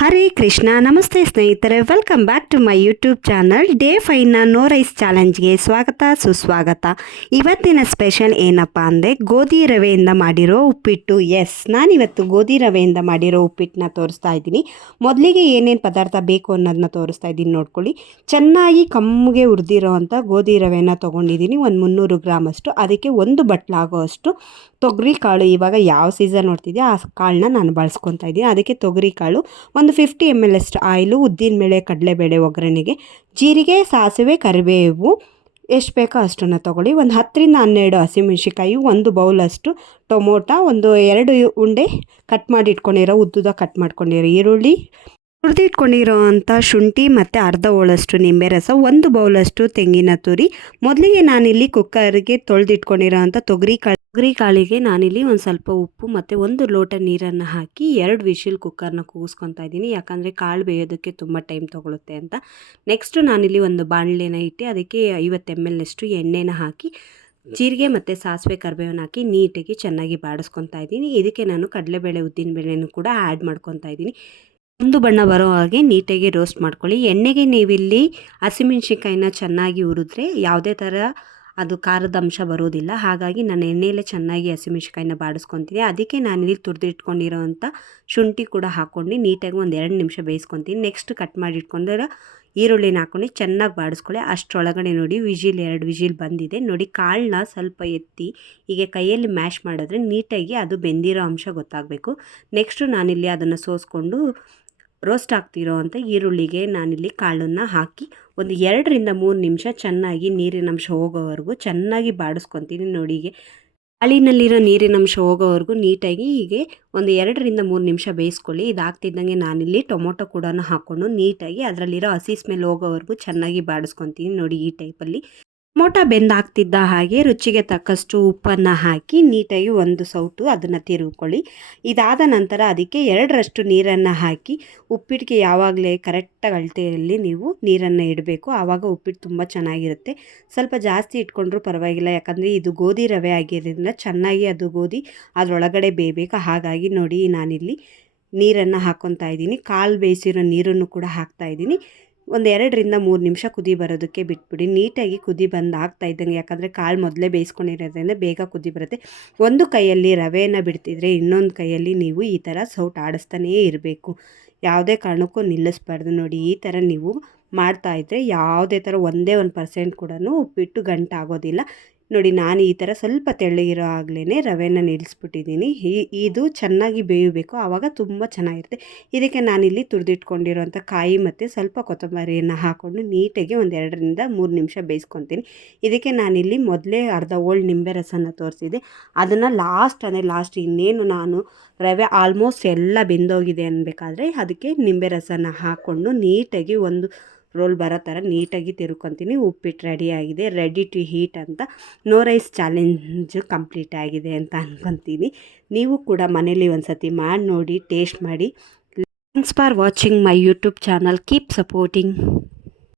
ಹರೇ ಕೃಷ್ಣ, ನಮಸ್ತೆ ಸ್ನೇಹಿತರೆ. Welcome back to my YouTube channel day ಫೈವ್ನ no rice ಚಾಲೆಂಜ್ಗೆ ಸ್ವಾಗತ, ಸುಸ್ವಾಗತ. ಇವತ್ತಿನ ಸ್ಪೆಷಲ್ ಏನಪ್ಪ ಅಂದರೆ, ಗೋಧಿ ರವೆಯಿಂದ ಮಾಡಿರೋ ಉಪ್ಪಿಟ್ಟು. ಎಸ್ ನಾನಿವತ್ತು ಗೋಧಿ ರವೆಯಿಂದ ಮಾಡಿರೋ ಉಪ್ಪಿಟ್ಟನ್ನ ತೋರಿಸ್ತಾ ಇದ್ದೀನಿ. ಮೊದಲಿಗೆ ಏನೇನು ಪದಾರ್ಥ ಬೇಕು ಅನ್ನೋದನ್ನ ತೋರಿಸ್ತಾ ಇದ್ದೀನಿ, ನೋಡ್ಕೊಳ್ಳಿ. ಚೆನ್ನಾಗಿ ಕಮ್ಮಿಗೆ ಹುರಿದಿರೋ ಅಂಥ ಗೋಧಿ ರವೆನ ತೊಗೊಂಡಿದ್ದೀನಿ. ಒಂದು ಮುನ್ನೂರು ಗ್ರಾಮಷ್ಟು. ಅದಕ್ಕೆ ಒಂದು ಬಟ್ಲಾಗೋ ಅಷ್ಟು ತೊಗರಿ ಕಾಳು ಇವಾಗ ಯಾವ ಸೀಸನ್ ನೋಡ್ತಿದ್ಯಾ, ಆ ಕಾಳನ್ನ ನಾನು ಬಳಸ್ಕೊತಾ ಇದ್ದೀನಿ. ಅದಕ್ಕೆ ತೊಗರಿ ಕಾಳು ಒಂದು ಫಿಫ್ಟಿ ಎಂ ಎಲ್ ಅಷ್ಟು ಆಯಿಲು ಉದ್ದಿನಬೇಳೆ ಕಡಲೆಬೇಳೆ, ಒಗ್ಗರಣೆಗೆ, ಜೀರಿಗೆ, ಸಾಸಿವೆ, ಕರಿಬೇವು ಎಷ್ಟು ಬೇಕೋ ಅಷ್ಟನ್ನು ತೊಗೊಳ್ಳಿ. ಒಂದು ಹತ್ತರಿಂದ ಹನ್ನೆರಡು ಹಸಿಮೆಣ್ಸಿಕಾಯಿ ಒಂದು ಬೌಲಷ್ಟು ಟೊಮೊಟೊ, ಒಂದು ಎರಡು ಉಂಡೆ ಕಟ್ ಮಾಡಿ ಇಟ್ಕೊಂಡಿರೋ ಉದ್ದುದ ಕಟ್ ಮಾಡ್ಕೊಂಡಿರೋ ಈರುಳ್ಳಿ, ಹುರಿದಿಟ್ಕೊಂಡಿರೋ ಅಂಥ ಶುಂಠಿ ಮತ್ತು ಅರ್ಧ ಹೋಳಷ್ಟು ನಿಂಬೆ ರಸ ಒಂದು ಬೌಲಷ್ಟು ತೆಂಗಿನ ತುರಿ. ಮೊದಲಿಗೆ ನಾನಿಲ್ಲಿ ಕುಕ್ಕರ್ಗೆ ತೊಳೆದಿಟ್ಕೊಂಡಿರೋ ಅಂಥ ತೊಗರಿ ಕಾಳು ತೊಗರಿ ಕಾಳಿಗೆ ನಾನಿಲ್ಲಿ ಒಂದು ಸ್ವಲ್ಪ ಉಪ್ಪು ಮತ್ತು ಒಂದು ಲೋಟ ನೀರನ್ನು ಹಾಕಿ ಎರಡು ವಿಶಿಲ್ ಕುಕ್ಕರ್ನ ಕೂಗಿಸ್ಕೊತಾ ಇದ್ದೀನಿ. ಯಾಕಂದರೆ ಕಾಳು ಬೇಯೋದಕ್ಕೆ ತುಂಬ ಟೈಮ್ ತೊಗೊಳುತ್ತೆ ಅಂತ. ನೆಕ್ಸ್ಟು ನಾನಿಲ್ಲಿ ಒಂದು ಬಾಣಲೆನ ಇಟ್ಟು ಅದಕ್ಕೆ ಐವತ್ತು ಎಂ ಎಲ್ನಷ್ಟು ಎಣ್ಣೆನ ಹಾಕಿ, ಜೀರಿಗೆ ಮತ್ತು ಸಾಸಿವೆ ಕರಿಬೇವನ್ನ ಹಾಕಿ ನೀಟಾಗಿ ಚೆನ್ನಾಗಿ ಬಾಡಿಸ್ಕೊತಾ ಇದ್ದೀನಿ. ಇದಕ್ಕೆ ನಾನು ಕಡಲೆಬೇಳೆ ಉದ್ದಿನಬೇಳೆನೂ ಕೂಡ ಆ್ಯಡ್ ಮಾಡ್ಕೊತಾ ಇದ್ದೀನಿ. ಒಂದು ಬಣ್ಣ ಬರೋ ಹಾಗೆ ನೀಟಾಗಿ ರೋಸ್ಟ್ ಮಾಡ್ಕೊಳ್ಳಿ. ಎಣ್ಣೆಗೆ ನೀವಿಲ್ಲಿ ಹಸಿಮೆಣ್ಸಿನ್ಕಾಯಿನ ಚೆನ್ನಾಗಿ ಹುರಿದ್ರೆ ಯಾವುದೇ ಥರ ಅದು ಖಾರದ ಅಂಶ ಬರೋದಿಲ್ಲ. ಹಾಗಾಗಿ ನಾನು ಎಣ್ಣೆಯಲ್ಲೇ ಚೆನ್ನಾಗಿ ಹಸಿಮೆಣ್ಸಿಕಾಯಿನ ಬಾಡಿಸ್ಕೊತೀನಿ. ಅದಕ್ಕೆ ನಾನಿಲ್ಲಿ ತುರಿದಿಟ್ಕೊಂಡಿರೋವಂಥ ಶುಂಠಿ ಕೂಡ ಹಾಕ್ಕೊಂಡು ನೀಟಾಗಿ ಒಂದು ಎರಡು ನಿಮಿಷ ಬೇಯಿಸ್ಕೊತೀನಿ. ನೆಕ್ಸ್ಟ್ ಕಟ್ ಮಾಡಿ ಇಟ್ಕೊಂಡ್ರೆ ಈರುಳ್ಳಿನ ಹಾಕ್ಕೊಂಡು ಚೆನ್ನಾಗಿ ಬಾಡಿಸ್ಕೊಳ್ಳಿ. ಅಷ್ಟರೊಳಗಡೆ ನೋಡಿ ವಿಜಿಲ್, ಎರಡು ವಿಜಿಲ್ ಬಂದಿದೆ. ನೋಡಿ ಕಾಳನ್ನ ಸ್ವಲ್ಪ ಎತ್ತಿ ಹೀಗೆ ಕೈಯಲ್ಲಿ ಮ್ಯಾಶ್ ಮಾಡಿದ್ರೆ ನೀಟಾಗಿ ಅದು ಬೆಂದಿರೋ ಅಂಶ ಗೊತ್ತಾಗಬೇಕು. ನೆಕ್ಸ್ಟು ನಾನಿಲ್ಲಿ ಅದನ್ನು ಸೋಸ್ಕೊಂಡು ರೋಸ್ಟ್ ಆಗ್ತಿರೋ ಅಂಥ ಈರುಳ್ಳಿಗೆ ನಾನಿಲ್ಲಿ ಕಾಳನ್ನು ಹಾಕಿ ಒಂದು ಎರಡರಿಂದ ಮೂರು ನಿಮಿಷ ಚೆನ್ನಾಗಿ ನೀರಿನಂಶ ಹೋಗೋವರೆಗೂ ಚೆನ್ನಾಗಿ ಬಾಡಿಸ್ಕೊತೀನಿ ನೋಡಿಗೆ ಅಳಿನಲ್ಲಿರೋ ಕಾಳಿನಲ್ಲಿರೋ ನೀರಿನ ಅಂಶ ಹೋಗೋವರೆಗೂ ನೀಟಾಗಿ ಹೀಗೆ ಒಂದು ಎರಡರಿಂದ ಮೂರು ನಿಮಿಷ ಬೇಯಿಸ್ಕೊಳ್ಳಿ. ಇದಾಗ್ತಿದ್ದಂಗೆ ನಾನಿಲ್ಲಿ ಟೊಮೊಟೊ ಕೂಡ ಹಾಕ್ಕೊಂಡು ನೀಟಾಗಿ ಅದರಲ್ಲಿರೋ ಹಸಿ ಸ್ಮೆಲ್ ಹೋಗೋವರೆಗೂ ಚೆನ್ನಾಗಿ ಬಾಡಿಸ್ಕೊತೀನಿ ನೋಡಿ ಈ ಟೈಪಲ್ಲಿ. ಟೊಮೊಟೊ ಬೆಂದಾಗ್ತಿದ್ದ ಹಾಗೆ ರುಚಿಗೆ ತಕ್ಕಷ್ಟು ಉಪ್ಪನ್ನು ಹಾಕಿ ನೀಟಾಗಿ ಒಂದು ಸೌಟು ಅದನ್ನು ತಿರುಗಿಕೊಳ್ಳಿ ಇದಾದ ನಂತರ ಅದಕ್ಕೆ ಎರಡರಷ್ಟು ನೀರನ್ನು ಹಾಕಿ ಉಪ್ಪಿಟ್ಟಿಗೆ ಯಾವಾಗಲೇ ಕರೆಕ್ಟಾಗಿ ಅಳತೆಯಲ್ಲಿ ನೀವು ನೀರನ್ನು ಇಡಬೇಕು. ಆವಾಗ ಉಪ್ಪಿಟ್ಟು ತುಂಬ ಚೆನ್ನಾಗಿರುತ್ತೆ. ಸ್ವಲ್ಪ ಜಾಸ್ತಿ ಇಟ್ಕೊಂಡ್ರೂ ಪರವಾಗಿಲ್ಲ. ಯಾಕಂದರೆ ಇದು ಗೋಧಿ ರವೆ ಆಗಿರೋದ್ರಿಂದ ಚೆನ್ನಾಗಿ ಅದು ಗೋಧಿ ಅದರೊಳಗಡೆ ಬೇಯಬೇಕು. ಹಾಗಾಗಿ ನೋಡಿ ನಾನಿಲ್ಲಿ ನೀರನ್ನು ಹಾಕ್ಕೊತಾ ಇದ್ದೀನಿ. ಕಾಲು ಬೇಯಿಸಿರೋ ನೀರನ್ನು ಕೂಡ ಹಾಕ್ತಾ ಇದ್ದೀನಿ. ಒಂದು ಎರಡರಿಂದ ಮೂರು ನಿಮಿಷ ಕುದಿ ಬರೋದಕ್ಕೆ ಬಿಟ್ಬಿಡಿ. ನೀಟಾಗಿ ಕುದಿ ಬಂದು ಆಗ್ತಾ ಇದ್ದಂಗೆ. ಯಾಕಂದರೆ ಕಾಳು ಮೊದಲೇ ಬೇಯಿಸ್ಕೊಂಡಿರೋದ್ರಿಂದ ಬೇಗ ಕುದಿ ಬರುತ್ತೆ. ಒಂದು ಕೈಯಲ್ಲಿ ರವೆಯನ್ನು ಬಿಡ್ತಿದ್ರೆ ಇನ್ನೊಂದು ಕೈಯಲ್ಲಿ ನೀವು ಈ ಥರ ಸೌಟ್ ಆಡಿಸ್ತಾನೇ ಇರಬೇಕು. ಯಾವುದೇ ಕಾರಣಕ್ಕೂ ನಿಲ್ಲಿಸ್ಬಾರ್ದು. ನೋಡಿ, ಈ ಥರ ನೀವು ಮಾಡ್ತಾಯಿದ್ರೆ ಯಾವುದೇ ಥರ ಒಂದೇ ಒಂದು ಪರ್ಸೆಂಟ್ ಕೂಡ ಉಪ್ಪಿಟ್ಟು ಗಂಟಾಗೋದಿಲ್ಲ. ನೋಡಿ, ನಾನು ಈ ಥರ ಸ್ವಲ್ಪ ತೆಳ್ಳಗಿರೋ ಆಗಲೇ ರವೆನ ನಿಲ್ಲಿಸ್ಬಿಟ್ಟಿದ್ದೀನಿ ಇದು ಚೆನ್ನಾಗಿ ಬೇಯಬೇಕು. ಆವಾಗ ತುಂಬ ಚೆನ್ನಾಗಿರುತ್ತೆ. ಇದಕ್ಕೆ ನಾನಿಲ್ಲಿ ತುರಿದಿಟ್ಕೊಂಡಿರೋಂಥ ಕಾಯಿ ಮತ್ತು ಸ್ವಲ್ಪ ಕೊತ್ತಂಬರಿಯನ್ನು ಹಾಕ್ಕೊಂಡು ನೀಟಾಗಿ ಒಂದು ಎರಡರಿಂದ ಮೂರು ನಿಮಿಷ ಬೇಯಿಸ್ಕೊತೀನಿ. ಇದಕ್ಕೆ ನಾನಿಲ್ಲಿ ಮೊದಲೇ ಅರ್ಧ ಓಲ್ಡ್ ನಿಂಬೆ ರಸನ ತೋರಿಸಿದೆ ಅದನ್ನು ಲಾಸ್ಟ್ ಅಂದರೆ ಲಾಸ್ಟ್ ಇನ್ನೇನು ನಾನು ರವೆ ಆಲ್ಮೋಸ್ಟ್ ಎಲ್ಲ ಬೆಂದೋಗಿದೆ ಅನ್ನಬೇಕಾದ್ರೆ ಅದಕ್ಕೆ ನಿಂಬೆ ರಸನ ಹಾಕ್ಕೊಂಡು ನೀಟಾಗಿ ಒಂದು ರೋಲ್ ಬರೋ ಥರ ನೀಟಾಗಿ ತಿರ್ಕೊತೀನಿ. ಉಪ್ಪಿಟ್ಟು ರೆಡಿಯಾಗಿದೆ ರೆಡಿ ಟು ಹೀಟ್ ಅಂತ ನೋ ರೈಸ್ ಚಾಲೆಂಜು ಕಂಪ್ಲೀಟ್ ಆಗಿದೆ ಅಂತ ಅಂದ್ಕೊತೀನಿ ನೀವು ಕೂಡ ಮನೇಲಿ ಒಂದು ಸತಿ ಮಾಡಿ ನೋಡಿ ಟೇಸ್ಟ್ ಮಾಡಿ. Thanks for watching my YouTube channel keep supporting